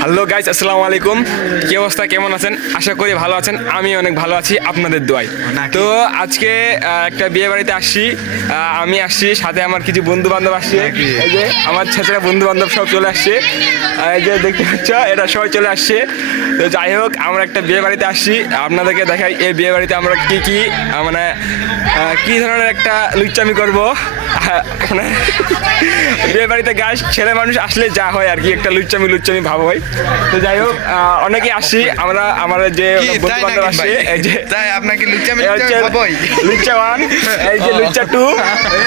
Hello guys, আসসালামু আলাইকুম। কি অবস্থা, কেমন আছেন? আশা করি ভালো আছেন। আমি অনেক ভালো আছি আপনাদের দোয়ায়। তো আজকে একটা বিয়ে বাড়িতে আসছি। আমি আসছি, সাথে আমার কিছু বন্ধু বান্ধব আসছে। এই যে আমার ছেলেরা বন্ধু বান্ধব সব চলে আসছে। এই যে দেখতে পাচ্ছ, এটা সবাই চলে আসছে। তো যাই হোক, আমরা একটা বিয়ে বাড়িতে আসছি। আপনাদেরকে দেখাই এই বিয়ে বাড়িতে আমরা কি কি মানে কি ধরনের একটা লুচ্চামি করবো। মানে বিয়ে বাড়িতে গাছ ছেলে মানুষ আসলে যা হয় আর কি, একটা লুচ্চামি ভাব হয়। তো যাই হোক, অনেকে আসছি আমরা, আমার যে বন্ধু বান্ধব আসছে। এই যে তাই আপনাকে লুচ্চামি ভাবই লুচ্চা 1, এই যে লুচ্চা 2,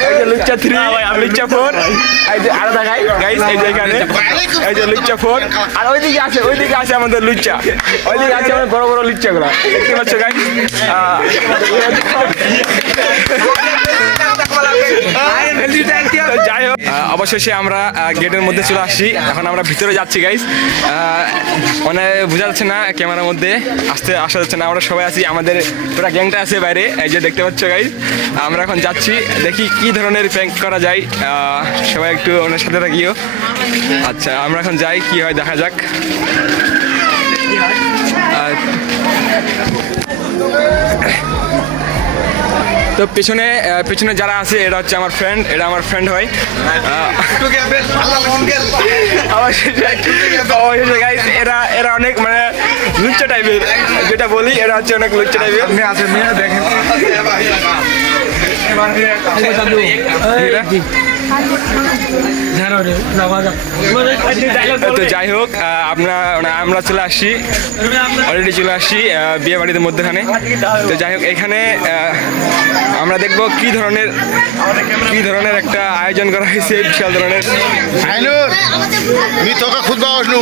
এই যে লুচ্চা 3, লুচ্চা 4, এই যে আরো দেখাই গাইস, এই যে এখানে এই যে লুচ্চা 4, আর ওইদিকে আছে আমাদের লুচ্চা, ওইদিকে আছে আমাদের বড় বড় লুচ্চা গুলা, দেখতে পাচ্ছ গাইস। যাই হোক, অবশেষে আমরা গেটের মধ্যে চলে আসছি। এখন আমরা ভিতরে যাচ্ছি গাইস। মানে বোঝা যাচ্ছে না ক্যামেরার মধ্যে, আসা যাচ্ছে না। আমরা সবাই আছি, আমাদের পুরো গ্যাংটা আছে বাইরে, এই যে দেখতে পাচ্ছ গাইস। আমরা এখন যাচ্ছি, দেখি কি ধরনের প্র্যাঙ্ক করা যায়। সবাই একটু ওনার সাথে থাকিও। আচ্ছা, আমরা এখন যাই, কি হয় দেখা যাক। তো পেছনে যারা আছে, এটা হচ্ছে আমার ফ্রেন্ড, এটা আমার ফ্রেন্ড হয়। অবশেষে গাইস, এরা অনেক মানে লুচ্চা টাইপের, যেটা বলি এরা হচ্ছে অনেক লুচ্চা টাইপের। দেখেন তো যাই হোক, আমরা চলে আসছি, অলরেডি চলে আসছি বিয়ে বাড়ির মধ্যখানে। তো যাই হোক, এখানে আমরা দেখবো কি ধরনের একটা আয়োজন করা হয়েছে, বিশাল ধরনের। मी तो का खुद बावस नू